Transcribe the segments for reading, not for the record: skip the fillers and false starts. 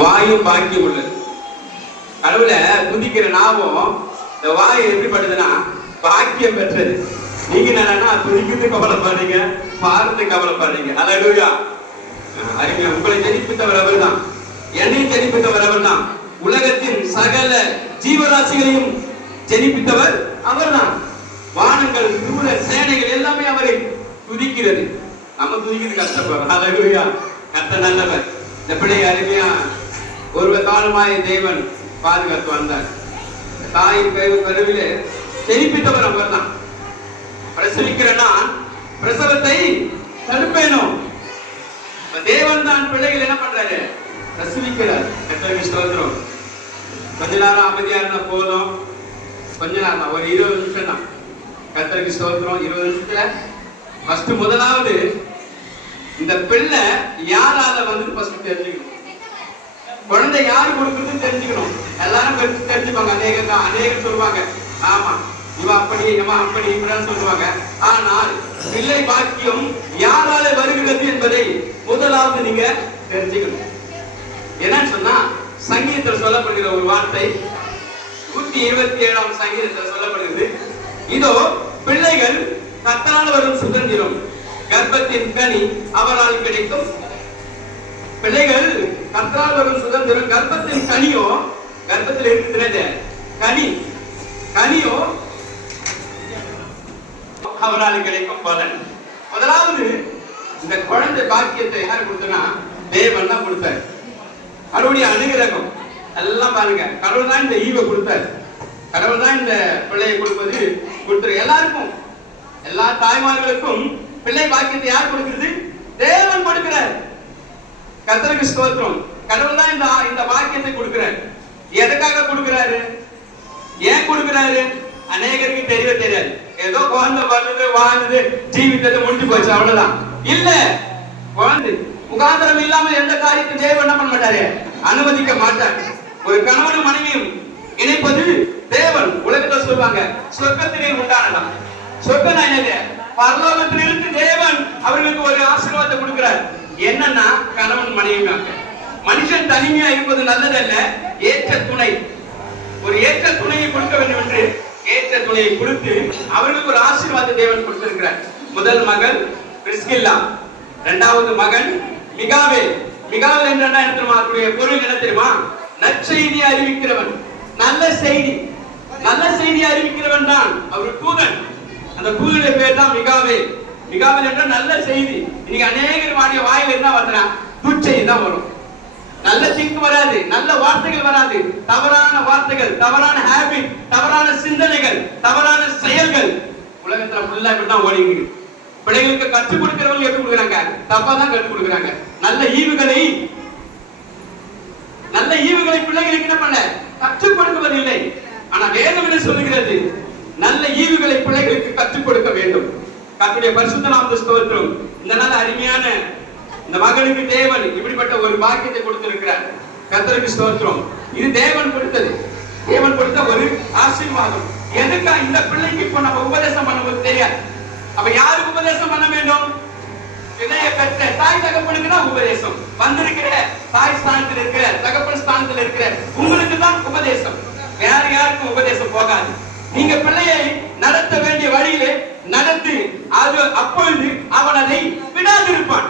வாயும் பாக்கியம் உள்ளது. கடவுளை துதிக்கிற நாவும் இந்த வாய் எப்படிப்படுதுன்னா பாக்கியம் பெற்றது. நீங்க என்னன்னா துதிக்கிறது கவலைப்படுறீங்க, பாரத்து கவலைப்படுறீங்க. அல்லேலூயா. அருமையா, உங்களை ஜெனிப்பித்தவர் அவர் தான், என்னை ஜெனிப்பித்தவர் அவர் தான், உலகத்தின் சகல ஜீவராசிகளையும் ஜெனிப்பித்தவர் அவர் தான். வானங்கள் தூர சேனைகள் எல்லாமே அவரை துதிக்கிறது. நம்ம துதிக்கிறது கஷ்டப்படுறோம். அல்லேலூயா. கர்த்தர் நல்லவர். இந்த பிள்ளை அருமையா ஒரு காலமாய் தேவன் பாதுகாத்து வந்தார். தாயின் கருவிலே ஜெனிப்பித்தவர் அவர் தான். பிரசவிக்கிறனா பிரசவத்தை தடுப்பேனோ. தேவன் தான் பிள்ளைகள் என்ன பண்றாரு? பிரசவிக்கிறார். கர்த்தருக்கு ஸ்தோத்திரம். கொஞ்ச நேரம் அமைதியா இருந்தா போதும். கொஞ்ச நேரம் ஒரு 20 நிமிஷம் தான். கர்த்தருக்கு ஸ்தோத்திரம். 20 நிமிஷத்துல ஃபர்ஸ்ட் முதலாவது இந்த பிள்ளை யாரால வந்து ஃபர்ஸ்ட் தெரிஞ்சுக்கணும். குழந்தை யாரு கொடுக்குறது தெரிஞ்சுக்கணும். எல்லாரும் தெரிஞ்சுப்பாங்க. அநேகம் சொல்லுவாங்க, ஆமா இவ அப்படி இவ அப்படி இப்படின்னு சொல்லுவாங்க. ஆனால் பிள்ளை பாக்கியம் யாரால வருகிறது என்பதை முதலாவது நீங்க தெரிஞ்சுக்கணும். என்னன்னு சொன்னா சங்கீதத்தில் சொல்லப்படுகிற ஒரு வார்த்தை 127ஆம் சங்கீதத்தில் சொல்லப்படுகிறது. இதோ பிள்ளைகள் கர்த்தரால் வரும் சுதந்திரம், கர்ப்பத்தின் கனி அவரால் கிடைக்கும். பிள்ளைகள் கர்த்தரால் வரும் சுதந்திரம், கர்ப்பத்தின் கனியோ, கர்ப்பத்தில் இருக்கிறது கனி, கனியோ அவரால் கிடைக்கும் பலன். முதலாவது இந்த குழந்தை பாக்கியத்தை யார் கொடுத்தனா? தேவன் தான் கொடுத்தார். அவருடைய அனுகிரகம் எல்லாம் பாருங்க. கடவுள் தான் இந்த ஈவை கொடுத்தார். கடவுள் தான் இந்த பிள்ளையை கொடுப்பது கொடுத்துரு. எல்லாருக்கும், எல்லா தாய்மார்களுக்கும் பிள்ளை பாக்கியத்தை யார் கொடுக்கிறது? தேவன் கொடுக்கிறார். கர்த்தருக்கு ஸ்தோத்திரம். கடவுள் தான் இந்த பாக்கியத்தை கொடுக்கிறார். எதுக்காக கொடுக்கிறாரு? ஏன் கொடுக்கிறாரு? அநேகருக்கு தெரியவே தெரியாது. ஏதோ குழந்தை வந்தது வாழ்ந்தது ஜீவித்தது முடிஞ்சு போச்சு அவ்வளவுதான். இல்ல, குழந்தை முகாந்திரம் இல்லாமல் எந்த காரியத்தை தேவன் என்ன பண்ண மாட்டாரு? அனுமதிக்க மாட்டார். ஒரு கணவனும் மனைவியும் இணைப்பது தேவன். உலகத்துல சொல்லுவாங்க சொர்க்கத்திலே உண்டானதான். சொர்க்கம் என்னது? பரலோகத்திலிருந்து தேவன் அவர்களுக்கு ஒரு ஆசீர்வாதத்தை கொடுக்கிறார். என்னன்னா கணவன் மனைவியாக. மனுஷன் தனிமையா இருப்பது நல்லதல்ல, ஏற்ற துணை, ஒரு ஏற்ற துணையை கொடுக்க வேண்டும் என்று ஏற்ற துணையை கொடுத்து அவர்களுக்கு ஒரு ஆசீர்வாத தேவன் கொடுத்திருக்கிறார். முதல் மகள் பிரிஸ்கில்லா, இரண்டாவது மகன் மிகாவேல். மிகாவேல் என்றா என்ன தெரியுமா? அவருடைய பொருள் என்ன தெரியுமா? நற்செய்தி அறிவிக்கிறவன். நல்ல செய்தி, நல்ல செய்தி அறிவிக்கிறவன் தான் அவர் தூதன். அந்த தூதனுடைய பேர் தான் மிகாவேல். மிகாவேல் என்ற நல்ல செய்தி. இன்னைக்கு அநேகர் வாயில என்ன வருதுன்னா துச்செய்தி தான் வரும். நல்ல திங்க் வராது, நல்ல வார்த்தைகள் வராது. தவறான வார்த்தைகள், தவறான ஹாபிட், தவறான சிந்தனைகள், தவறான செயல்கள் உலகத்துல ஃபுல்லா இப்படிதான் ஓடிங்க. பிள்ளைகளுக்கு கற்றுக் கொடுக்கிறவங்க எப்படி கொடுக்குறாங்க? தப்பா தான் கற்றுக் கொடுக்குறாங்க. நல்ல ஈவுகளை பிள்ளைகளுக்கு என்ன பண்ண கற்றுக் கொடுப்பதில்லை. ஆனா வேதம் என்ன சொல்லுகிறது? நல்ல ஈவுகளை பிள்ளைகளுக்கு கற்றுக் கொடுக்க வேண்டும். கர்த்தருடைய பரிசுத்த நாமத்துக்கு ஸ்தோத்திரம். இந்த நாள் அருமையான இந்த மகனுக்கு தேவன் இப்படிப்பட்ட ஒரு பாக்கியத்தை கொடுத்திருக்கிறார். கர்த்தருக்கு ஸ்தோத்திரம். இது தேவன் கொடுத்தது, தேவன் கொடுத்த ஒரு ஆசீர்வாதம். எதுக்கா இந்த பிள்ளைக்கு இப்ப நம்ம உபதேசம் பண்ணும்போது தெரியாது. அப்ப யாருக்கு உபதேசம் பண்ண வேண்டும்? பிள்ளைய பெற்ற தாய் தகப்பனுக்கு தான் உபதேசம். வந்திருக்கிற தாய் ஸ்தானத்தில் இருக்கிற, தகப்பன் ஸ்தானத்தில் இருக்கிற உங்களுக்கு தான் உபதேசம். வேற யாருக்கும் உபதேசம் போகாது. நீங்க பிள்ளையை நடத்த வேண்டிய வழியிலே நடத்து. அது அப்பொழுது அவன் அதை விடாதிருப்பான்.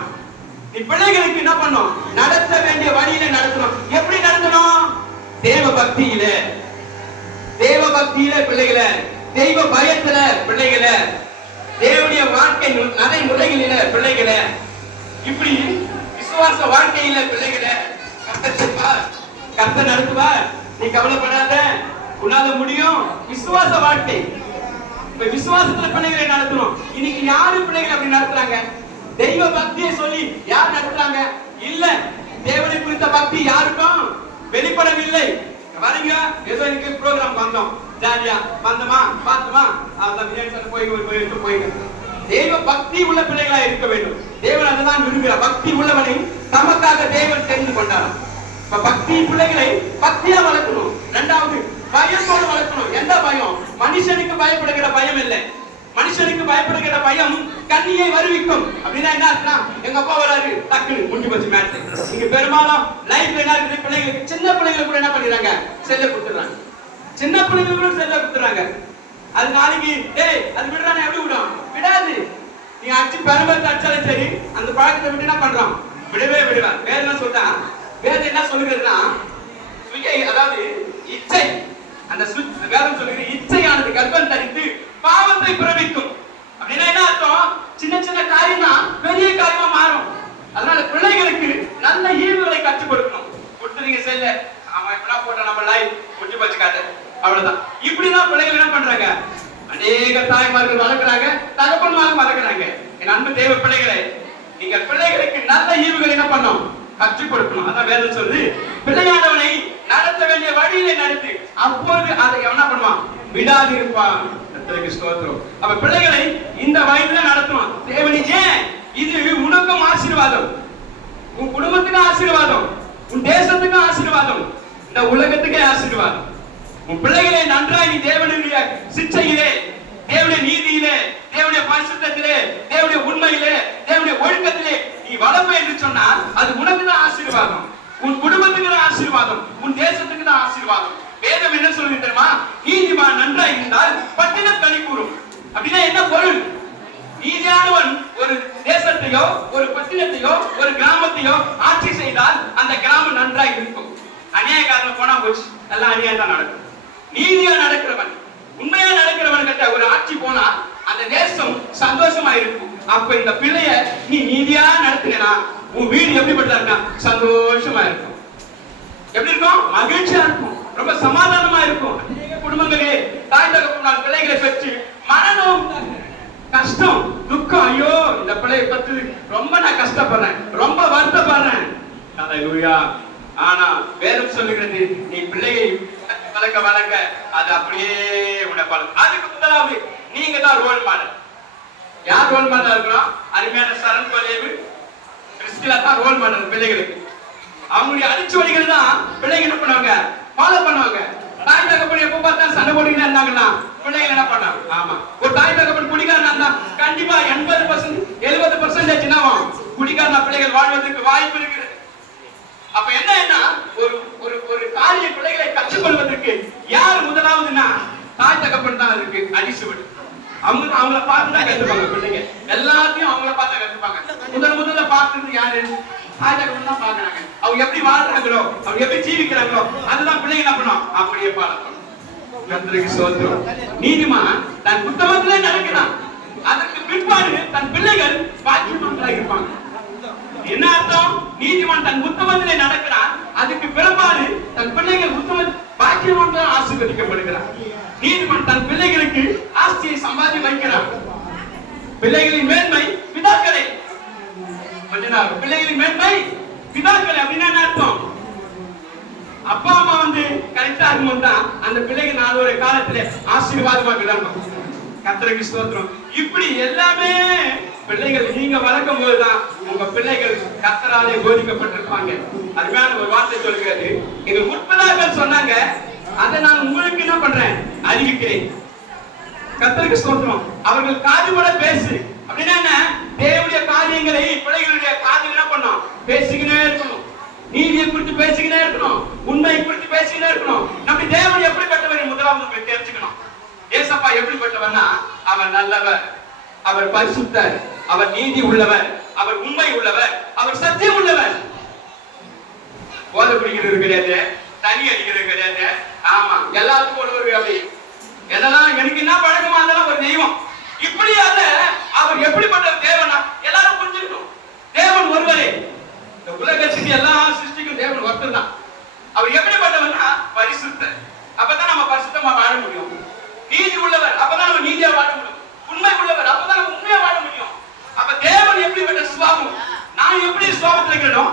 நீ பிள்ளைகளுக்கு என்ன பண்ணும்? நடத்த வேண்டிய வழியில நடத்தணும். எப்படி நடத்தணும்? தேவ பக்தியில, தேவ பக்தியில பிள்ளைகளை, தெய்வ பயத்துல பிள்ளைகளை, தேவனுடைய வாழ்க்கை நடைமுறைகளில பிள்ளைகளை, இப்படி விசுவாச வாழ்க்கையில பிள்ளைகளை கர்த்தர் நடத்துவார். நீ கவலைப்படாத, உன்னால முடியும். விசுவாச வாழ்க்கை. இப்ப விசுவாசத்துல பிள்ளைகளை நடத்தணும். இன்னைக்கு யாரு பிள்ளைகளை அப்படி நடத்துறாங்க? தெய்வ பக்தியை சொல்லி யார் நடத்துறாங்க? இல்ல, தேவனை குறித்த பக்தி யாருக்கும் வெளிப்படவில்லை. வரீங்க, ஏதோ எனக்கு ப்ரோக்ராம் வந்தோம், ஜாலியா வந்தோமா, பார்த்தோமா, போயிட்டு. தெய்வ பக்தி உள்ள பிள்ளைகளா இருக்க வேண்டும். தேவன் அதுதான் விரும்புகிறார். பக்தி உள்ளவனை தமக்காக தேவன் தெரிந்து கொண்டார். பக்தி பிள்ளைகளை பக்தியா வளர்க்கணும். இரண்டாவது பயத்தோடு வளர்க்கணும். எந்த பயம்? மனுஷனுக்கு பயப்படுகிற பயம் இல்லை, மனுஷனுக்கு பயப்படுகிற பயம் கண்ணியை வருவிக்கும். அப்படின்னா என்ன அர்த்தம்னா, எங்க அப்பா வராரு டக்குனு முடிஞ்சு போச்சு மேட்ச். இங்க பெரும்பாலும் லைஃப்ல என்ன இருக்குது, பிள்ளைங்களுக்கு சின்ன பிள்ளைங்க கூட என்ன பண்ணிடுறாங்க, செல்ல கொடுத்துறாங்க. சின்ன பிள்ளைங்க கூட செல்ல கொடுத்துறாங்க. அது நாளைக்கு அது விடுறானே, எப்படி விடும்? விடாது. நீ அடிச்சு பெருமத்தை அடிச்சாலும் சரி, அந்த பழக்கத்தை விட்டு என்ன பண்றோம், விடவே விடுவேன். வேற என்ன சொல்றா, வேற என்ன சொல்லுகிறதுனா அதாவது இச்சை. அந்த வேதம் சொல்லுகிற இச்சையானது கர்ப்பம் தரித்து பாவத்தை பிறப்பிக்கும். அப்படின்னா என்ன அர்த்தம், சின்ன சின்ன காரியம் தான் பெரிய காரியமா மாறும். அதனால பிள்ளைகளுக்கு நல்ல ஈவுகளை கற்றுக் கொடுக்கணும். கொடுத்துறீங்க செல்ல, அவன் எப்படா போட்டா நம்ம லைஃப் முடிஞ்சு வச்சுக்காது, அவ்வளவுதான். இப்படிதான் பிள்ளைகள் என்ன பண்றாங்க, அநேக தாய்மார்கள் வளர்க்கிறாங்க, தகப்பன்மார்கள் வளர்க்கிறாங்க. என் அன்பு தேவ பிள்ளைகளை, நீங்க பிள்ளைகளுக்கு நல்ல ஈவுகளை என்ன பண்ணணும், கற்றுக் கொடுக்கணும். அதான் வேதம் சொல்லுது, பிள்ளையானவனை நடத்த வேண்டிய வழியிலே நடத்து, அப்போது அதை என்ன பண்ணுவான், விடாதிருப்பான். ஸ்தோத்திரம். அப்ப பிள்ளைகளை இந்த வயதுல நடத்துவான் தேவனி. ஏன்? இது உனக்கும் ஆசீர்வாதம், உன் குடும்பத்துக்கு ஆசீர்வாதம், உன் தேசத்துக்கு ஆசீர்வாதம், இந்த உலகத்துக்கே ஆசீர்வாதம். உன் பிள்ளைகளை நன்றாய் நீ தேவனுடைய சிச்சையிலே, தேவனுடைய நீதியிலே, தேவனுடைய பரிசுத்தத்திலே, தேவனுடைய உண்மையிலே, தேவனுடைய ஒழுக்கத்திலே நீ வளர்ப்ப என்று சொன்னால் அது உனக்கு தான் ஆசீர்வாதம், உன் குடும்பத்துக்கு தான் ஆசீர்வாதம், உன் தேசத்துக்கு தான் ஆசீர்வாதம். வேதம் என்ன சொல்லுது தெரியுமா? நீதிமான் நன்றாய் இருந்தால் பட்டினம் களி கூறும். அப்படின்னா என்ன பொருள்? நீதியானவன் ஒரு தேசத்தையோ ஒரு பட்டினத்தையோ ஒரு கிராமத்தையோ ஆட்சி செய்தால் அந்த கிராமம் நன்றாய் இருக்கும். அநியாயக்காரன் போனா போச்சு, எல்லாம் அநியாயம் தான் நடக்கும். நீதியா நடக்கிறவன், உண்மையா நடக்கிறவன் கிட்ட ஒரு ஆட்சி போனா அந்த தேசம் சந்தோஷமா இருக்கும். அப்ப இந்த பிள்ளைய நீ நீதியா நடத்தினா உன் வீடு எப்படிப்பட்டா இருக்கா, சந்தோஷமா இருக்கும். எப்படி இருக்கும்? மகிழ்ச்சியா இருக்கும், ரொம்ப சமாதானமா இருக்கும். குடும்பங்களே தாய் தகப்பனார் பிள்ளைகளை பெற்று மனநோவு, கஷ்டம், துக்கம், ஐயோ இந்த பிள்ளையை பற்றி ரொம்ப நான் கஷ்டப்படுறேன், ரொம்ப வருத்தப்படுறேன். ஹல்லேலூயா. ஆனா வேதம் சொல்லுகிறது, நீ பிள்ளையை வளர்க்க வளர்க்க அது அப்படியே உன்னை பழகும். அதுக்கு முதலாவது நீங்க தான் ரோல் மாடல். யார் ரோல் மாடலா இருக்கிறோம்? அருமையான சரண் கொலேவு கிறிஸ்டியா தான் ரோல் மாடல் பிள்ளைகளுக்கு. அவங்களுடைய அடிச்சுவடிகள் தான் பிள்ளைங்க என்ன பண்ணுவாங்க, ஃபாலோ பண்ணுவாங்க. தாய் தகப்பன் எப்ப பார்த்தா சண்டை போட்டுக்கிட்டே இருந்தாங்கன்னா பிள்ளைங்க என்ன பண்ணாங்க? ஆமா, ஒரு தாய் தகப்பன் குடிகாரனா இருந்தா கண்டிப்பா 80% 70% என்னவா குடிகாரனா பிள்ளைகள் வாழ்வதற்கு வாய்ப்பு இருக்குது. அப்ப என்ன ஒரு ஒரு ஒரு காரிய பிள்ளைகளை கற்றுக்கொள்வதற்கு யார் முதலாவதுன்னா தாய் தகப்பன் தான் இருக்கு அடிச்சுவடு. அவங்கள பார்த்து தான் கற்றுப்பாங்க பிள்ளைங்க, எல்லாத்தையும் அவங்கள பார்த்தா கற்றுப்பாங்க. முதல்ல பார்த்தது யாரு? தாய் தகப்பன் தான் பாக்குறாங்க. அவங்க எப்படி வாழ்றாங்களோ, அவங்க எப்படி ஜீவிக்கிறாங்களோ அதுதான் பிள்ளைங்க என்ன பண்ணும், அப்படியே பார்க்கணும். கர்த்தருக்கு ஸ்தோத்திரம். நீதிமான் தன் புத்தகத்திலே நடக்கிறான், அதற்கு பிற்பாடு தன் பிள்ளைகள் பாக்கியவான்களாக இருப்பாங்க. என்ன அர்த்தம்? நீதிமான் தன் உத்தமத்திலே நடக்கிறான், அதுக்கு பிறப்பாடு தன் பிள்ளைகள் உத்தம பாக்கியவான்களாக ஆசீர்வதிக்கப்படுகிறார். நீதிமான் தன் பிள்ளைகளுக்கு ஆஸ்தியை சம்பாதி வைக்கிறான். பிள்ளைகளின் மேன்மை பிதாக்களே. பிள்ளைகளின் மேன்மை பிதாக்களே அப்படின்னா என்ன அர்த்தம்? அப்பா அம்மா கரெக்டா இருக்கும்போது தான் அந்த பிள்ளைகள் நாளொரு காலத்திலே ஆசீர்வாதமா விளங்கும். கர்த்தருக்கு ஸ்தோத்திரம். இப்படி எல்லாமே பிள்ளைகள் நீங்க வளர்க்கும் போதுதான் உங்க பிள்ளைகள் கர்த்தராலே போதிக்கப்பட்டிருப்பாங்க. அருமையான ஒரு வார்த்தை சொல்கிறது, எங்க முற்பிதாக்கள் சொன்னாங்க, அதை நான் உங்களுக்கு என்ன பண்றேன், அறிவிக்கிறேன். கர்த்தருக்கு ஸ்தோத்திரம். அவர்கள் காதுபட பேசு அப்படின்னா என்ன, தேவனுடைய காரியங்களை பிள்ளைகளுடைய காதில் என்ன பண்ணணும், பேசிக்கிட்டே இருக்கணும். நீதியை குறித்து பேசிக்கிட்டே இருக்கணும், உண்மையை குறித்து பேசிக்கிட்டே இருக்கணும். நம்ம தேவன் எப்படிப்பட்டவர் முதலாவது தெரிஞ்சுக்கணும். ஏசப்பா எப்படிப்பட்டவர்னா, அவர் நல்லவர், அவர் பரிசுத்தர், அவர் நீதி உள்ளவர், அவர் உண்மை உள்ளவர், அவர் சத்தியம் உள்ளவர். போதை பிடிக்கிறது கிடையாது, தனி அடிக்கிறது கிடையாது. ஆமா, எல்லாத்துக்கும் ஒருவர் அப்படி எதெல்லாம் எனக்கு என்ன பழக்கமா இருந்தாலும் ஒரு தெய்வம். இப்படி அல்ல, அவர் எப்படிப்பட்ட தேவனா எல்லாரும் புரிஞ்சுக்கணும். தேவன் ஒருவரே, இந்த உலகத்துக்கு எல்லா சிருஷ்டிக்கும் தேவன் ஒருத்தர் தான். அவர் எப்படிப்பட்டவர்னா பரிசுத்தர். அப்பதான் நம்ம பரிசுத்தமா வாழ முடியும். நீதி உள்ளவர், அப்பதான் நம்ம நீதியா வாழ முடியும். உண்மை உள்ளவர், அப்பதான் நம்ம உண்மையா வாழ முடியும். அப்ப தேவன் எப்படிப்பட்ட சுபாவம், நான் எப்படி சுபாவத்தில் இருக்கணும்,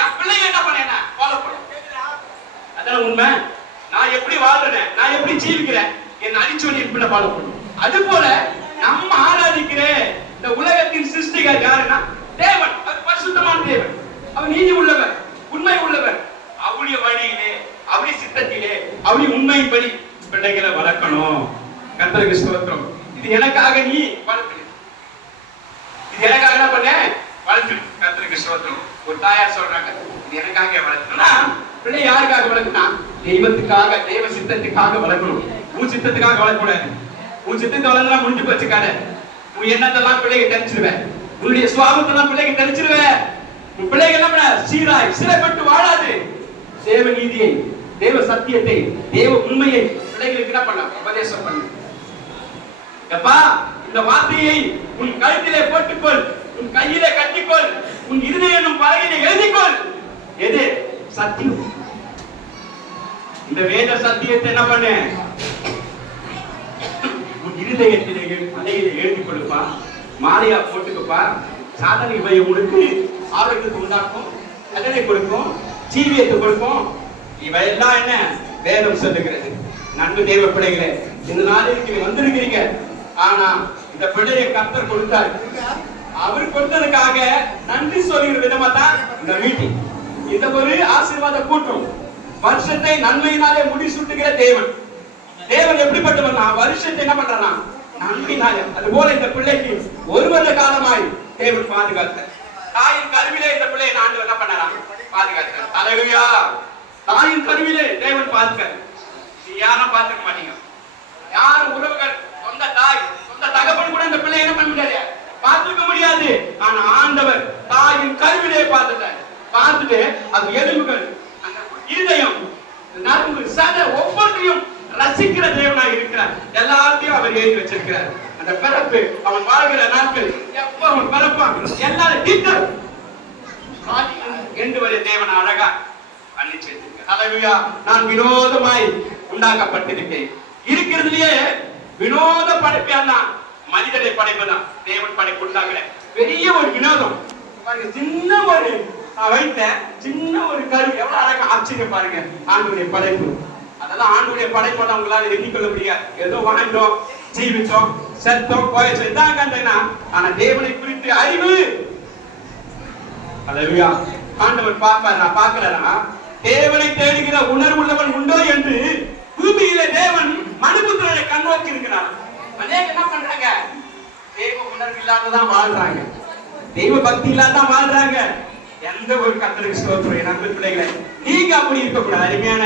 என் பிள்ளைங்க என்ன பண்ண ஃபாலோ பண்ணும். அதான் உண்மை. நான் எப்படி வாழ்றேன், நான் எப்படி ஜீவிக்கிறேன், என் அடிச்சோடி எப்படி ஃபாலோ பண்ணும். அது போல நம்ம ஆராதிக்கிற இந்த உலகத்தின் சிருஷ்டிகர் யாருன்னா தேவன். அவர் பரிசுத்தமான தேவன், அவர் நீதி உள்ளவர், உண்மை உள்ளவர். அவருடைய வழியிலே, அவருடைய சித்தத்திலே, அவருடைய உண்மைப்படி பிள்ளைகளை வளர்க்கணும். கர்த்தருக்கு ஸ்தோத்திரம். இது எனக்காக நீ வளர்த்து, இது எனக்காக என்ன பண்ண வளர்த்து. கர்த்தருக்கு ஸ்தோத்திரம். ஒரு தாயார் சொல்றாங்க, இது எனக்காக வளர்த்துனா, பிள்ளை யாருக்காக வளர்க்கணும்னா தெய்வத்துக்காக, தெய்வ சித்தத்துக்காக வளர்க்கணும். உன் சித்தத்துக்காக வளர்க்கக்கூடாது. உன் சித்தத்தை வளர்ந்தா முடிஞ்சு போச்சுக்காத. உன் எண்ணத்தெல்லாம் பிள்ளைக்கு தெரிஞ்சிருவேன், உன்னுடைய சுவாபத்தெல்லாம் பிள்ளைக்கு தெரிஞ்சிருவேன். உன் பிள்ளைகள் என்ன பண்ண சீராய் சிறைப்பட்டு வாழாது. தேவ நீதியை, தேவ சத்தியத்தை, தேவ உண்மையை பிள்ளைகளுக்கு என்ன பண்ண உபதேசம் பண்ணு. எப்பா இந்த வார்த்தையை உன் கழுத்திலே போட்டுக்கொள், உன் கையிலே கட்டிக்கொள், உன் இருதயம் என்னும் பலகையிலே எழுதிக்கொள். எது சத்தியம்? இந்த வேத சத்தியத்தை என்ன பண்ணு உன் இருதயத்திலே பலகையிலே எழுதிக் கொள்ளுப்பா, மாலையா போட்டுக்கப்பா. சாதனை இவை உனக்கு ஆரோக்கியத்தை உண்டாக்கும், கல்லறை கொடுக்கும், ஜீவியத்தை கொடுக்கும். இவையெல்லாம் என்ன வேதம் சொல்லுகிறது. நன்கு தேவ பிள்ளைகளே, இந்த நாளிற்கு வந்திருக்கிறீங்க. ஆனா இந்த பிள்ளையை கர்த்தர் கொடுத்தார். அவர் கொடுத்ததுக்காக நன்றி சொல்லுகிற விதமா தான் இந்த மீட்டிங். இந்த ஒரு ஆசீர்வாத கூட்டம். வருஷத்தை நன்மையினாலே முடிசூட்டுகிற தேவன். தேவன் எப்படிப்பட்டவன்? வருஷத்தை என்ன பண்றானா நன்மையினாலே. அது போல இந்த பிள்ளைக்கு ஒரு வருட காலமாய் தேவன் பாதுகாத்தார். தாயின் கருவிலே இந்த பிள்ளையை ஆண்டு என்ன பண்ணாரா பாதுகாத்தார். அல்லேலூயா. தாயின் கருவிலே தேவன் பாதுகாத்தார். யாரும் பார்த்துக்க மாட்டீங்க. யாரும் உறவுகள், சொந்த தாய், சொந்த தகப்பன் கூட இந்த பிள்ளை என்ன பண்ண முடியாது, பார்த்துக்க முடியாது. ஆனா ஆண்டவர் தாயின் கருவிலே பார்த்துட்டார். பார்த்துட்டு அது எலும்புகள், அந்த இருதயம், நரம்பு, சதை ஒவ்வொன்றையும் ரசிக்கிற தேவனாய் இருக்கிறார். எல்லாத்தையும் அவர் எழுதி வச்சிருக்கிறார். அந்த பிறப்பு, அவன் வாழ்கிற நாட்கள், எப்ப அவன் பிறப்பான், எல்லாரும் டீட்டர் என்று வரை தேவன் அழகா அன்னிச்சிருக்கிறார். அல்லேலூயா. நான் வினோதமாய் உண்டாக்கப்பட்டிருக்கேன். இருக்கிறதுலயே வினோத படைப்பான மனிதனை படைப்பதான் தேவன் படைப்பு உண்டாக்குற பெரிய ஒரு வினோதம். சின்ன ஒரு வைத்த சின்ன ஒரு கரு, எவ்வளவு அழகா ஆச்சரியம் பாருங்க ஆண்டவருடைய படைப்பு. அதெல்லாம் ஆண்டவருடைய படைப்பெல்லாம் உங்களால எண்ணிக்கொள்ள முடியாது. ஏதோ வாழ்ந்தோம், ஜீவிச்சோம், செத்தோம், போயிச்சோம், இதான் கண்டனா. ஆனா தேவனை குறித்து அறிவு. அல்லேலூயா. ஆண்டவர் பார்ப்பாரா பார்க்கலனா? தேவனை தேடுகிற உணர்வுள்ளவன் உண்டோ என்று பூமியில தேவன் மனுபுத்திரனை கண்ணோக்கி இருக்கிறார். அநேக என்ன பண்றாங்க? தெய்வ உணர்வு இல்லாததான் வாழ்றாங்க, தெய்வ பக்தி இல்லாதான் வாழ்றாங்க. எந்த ஒரு கர்த்தருக்கு ஸ்தோத்திரம். நண்பர் பிள்ளைகளை, நீங்க அப்படி இருக்கக்கூடாது. அருமையான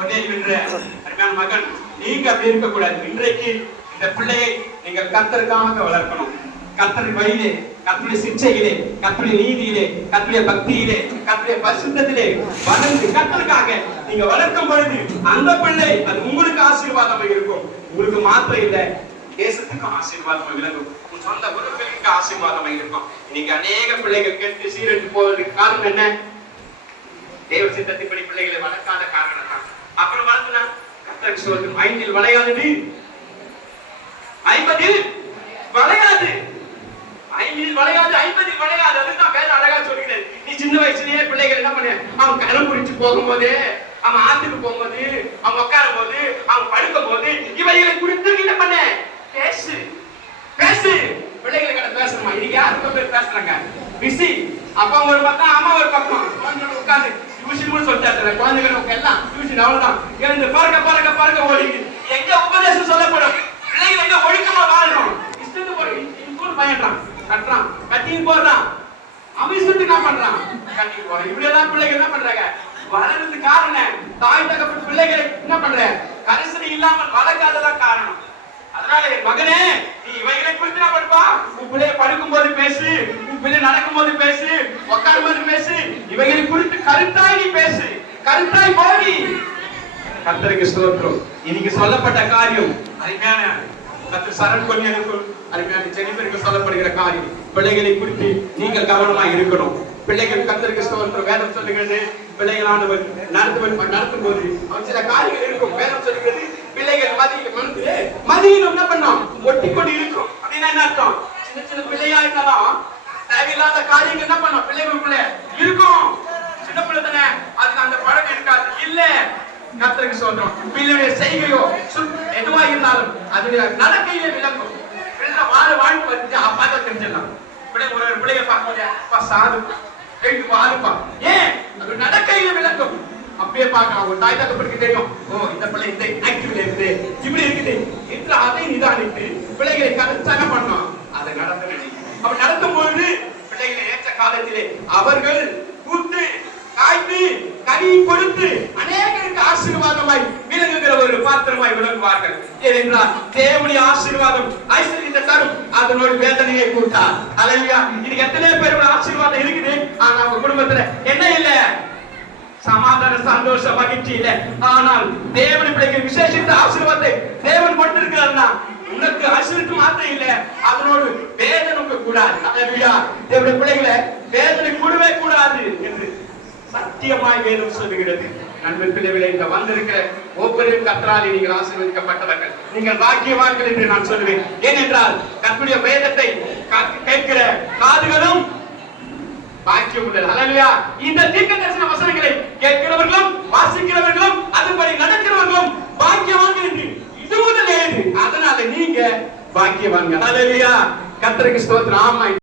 அருமையான மகன், நீங்க அப்படி இருக்கக்கூடாது. இன்றைக்கு இந்த பிள்ளையை நீங்கள் கர்த்தருக்காக வளர்க்கணும். கர்த்தரின் வழியிலே, கர்த்தருடைய சிட்சையிலே, கர்த்தருடைய நீதியிலே, கர்த்தருடைய பக்தியிலே, கர்த்தருடைய பரிசுத்தத்திலே வளர்ந்து கர்த்தருக்காக நீங்க வளர்க்கும் பொழுது அந்த பிள்ளை அது உங்களுக்கு ஆசீர்வாதமாக இருக்கும். உங்களுக்கு மாத்திரம் இல்லை, தேசத்துக்கும் ஆசீர்வாதமாக விளங்கும், உன் சொந்த உறவுகளுக்கு ஆசீர்வாதமாக இருக்கும். இன்னைக்கு அநேக பிள்ளைகள் கெட்டு சீரழித்து போவதற்கு காரணம் என்ன? தேவ சித்தத்தின்படி பிள்ளைகளை வளர்க்காத காரணம் தான். அப்புறம் வளர்த்துனா கர்த்தருக்கு ஸ்தோத்திரம். 5 வளையாதது 50 வளையாது, 5 வளையாது 50 வளையாது. அதுதான் வேற அழகா சொல்லுகிறது. நீ சின்ன வயசுலயே பிள்ளைகள் என்ன பண்ண, அவன் கரம் குறிச்சு போகும்போது, அவன் ஆத்துக்கு போகும்போது, அவன் உட்காரும் போது, அவன் படுக்கும் போது இவைகளை குறித்து என்ன பண்ண பேசு பேசு. பிள்ளைகளை கிட்ட பேசணுமா? இது யாருக்கு பேர் பேசுறாங்க? பிஸி. அப்பா ஒரு பக்கம், அம்மா ஒரு பக்கம், குழந்தைகள் உட்காந்து டியூஷன் கூட சொல்லிட்டாரு. குழந்தைகள் எல்லாம் டியூஷன் அவ்வளவுதான். எழுந்து பறக்க பறக்க பறக்க ஓடிக்கு. எங்க உபதேசம் சொல்லப்படும்? பிள்ளைகள் எங்க ஒழுக்கமா வாழணும். இஷ்டத்துக்கு பயன்றான், கட்டுறான், கட்டிங் போடுறான், அமிஷத்துக்கு என்ன பண்றான், கட்டிங் போறான். இப்படி எல்லாம் பிள்ளைகள் என்ன பண்றாங்க? வளர்றதுக்கு காரணம் தாய் தகப்பன் பிள்ளைகளை என்ன பண்ற கரிசனை இல்லாமல் வளர்க்காததான் காரணம். அதனால என் மகனே, நீ இவைகளை குறித்து என்ன பண்ணுப்பா? உன் பிள்ளைய படுக்கும் போது பேசு, உன் பிள்ளை நடக்கும் போது பேசு, உட்காரும் போது பேசு. இவைகளை குறித்து கருத்தாய் நீ பேசு, கருத்தாய் போடி. கர்த்தருக்கு ஸ்தோத்திரம். இன்னைக்கு சொல்லப்பட்ட காரியம் அருமையான கர்த்தர் சரண் கொள்ளையனுக்கும் அருமையான ஜெனிபருக்கு சொல்லப்படுகிற காரியம். பிள்ளைகளை குறித்து நீங்கள் கவனமாக இருக்கணும். பிள்ளைகள் கர்த்தருக்கு ஸ்தோத்திரம். வேதம் சொல்லுகிறது, பிள்ளைகளானவர் நடத்தும் போது சில காரியங்கள் இருக்கும். வேதம் சொல்லுகிறது, பிள்ளைகள் மதியம் என்ன பண்ணோம், ஒட்டி கொண்டு இருக்கும். அப்படின்னா என்ன அர்த்தம்? சின்ன சின்ன பிள்ளையா இருந்தாலும் தேவையில்லாத காரியங்கள் என்ன பண்ணோம், பிள்ளைகளுக்குள்ள இருக்கும். சின்ன பிள்ளை தானே, அதுக்கு அந்த பழக்கம் இருக்காது. இல்ல, கர்த்தருக்கு சொல்றோம், பிள்ளையுடைய செய்கையோ எதுவா இருந்தாலும் அது நடக்கையில விளங்கும். பிள்ளை வாழ்வு வந்து அப்பா தான் தெரிஞ்சிடலாம். பிள்ளை ஒரு பிள்ளைய பார்க்க சாது வாழுப்பா. ஏன்? அது நடக்கையில விளங்கும். அப்பயே பார்க்கலாம். ஒரு தாய் தகப்பனுக்கு தெரியும், ஓ இந்த பிள்ளை இந்த ஆக்டிவ்ல இருக்குது, இப்படி இருக்குது என்று அதை நிதானித்து பிள்ளைகளை கரெக்டாக பண்ணோம். அதை நடத்த நினைக்கும். அப்ப நடத்தும் பொழுது பிள்ளைகளை ஏற்ற காலத்திலே அவர்கள் கூட்டு காய்த்து கனி கொடுத்து அநேகருக்கு ஆசீர்வாதமாய் விளங்குகிற ஒரு பாத்திரமாய் விளங்குவார்கள். ஏனென்றால் தேவனுடைய ஆசீர்வாதம் ஐஸ்வர்யத்தை தரும், அதனோடு வேதனையை கூட்டார். அல்லேலூயா. இது எத்தனை பேரோட ஆசீர்வாதம் இருக்குது, ஆனா அவங்க குடும்பத்துல என்ன இல்ல, சமாதான சந்தோஷ மகிழ்ச்சி இல்ல. ஆனால் தேவன் பிள்ளைக்கு விசேஷித்த ஆசீர்வாதத்தை தேவன் கொண்டிருக்கிறார்னா உனக்கு ஆசீர்வாதம் மாத்திரம் இல்ல, அதனோடு வேதனை கூடாது. அல்லேலூயா. தேவனுடைய பிள்ளைகளை வேதனை கூடவே கூடாது என்று சத்தியமாய் வேதம் சொல்லுகிறது. நண்பர் பிள்ளைகளை, இந்த வந்திருக்கிற ஒவ்வொரு கர்த்தராலே நீங்கள் ஆசீர்வதிக்கப்பட்டவர்கள், நீங்கள் பாக்கியவான்கள் என்று நான் சொல்லுவேன். ஏனென்றால் கர்த்தருடைய வேதத்தை கேட்கிற காதுகளும் பாக்கியம் உள்ளது. அல்லேலூயா. இந்த தீர்க்கதரிசன வசனங்களை கேட்கிறவர்களும் வாசிக்கிறவர்களும் அதுபடி நடக்கிறவர்களும் பாக்கியவான்கள் என்று இது முதல் ஏது. அதனால நீங்க பாக்கியவான்கள். அல்லேலூயா. கர்த்தருக்கு ஸ்தோத்திரம். ஆமென்.